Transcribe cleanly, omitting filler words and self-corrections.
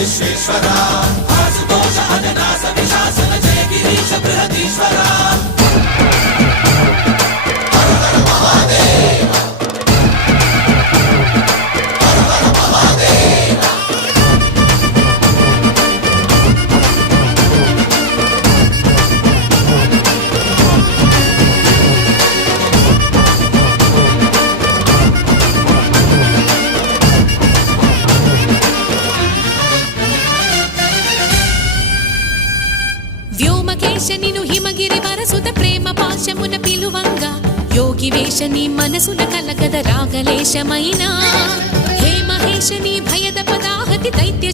विश्वेश्वरा आशुतोष अजनास विशासन जय गिरीश बृहदीश्वरा हर हर महादेव हर हर महादेव వ్యోమకేశనిను హిమగిరి వరసుత ప్రేమ పాశమున పిలువంగా యోగి వేషని మనసున కలగద రాగలేశమైనా హే మహేశని భయద పదాహతి దైత్య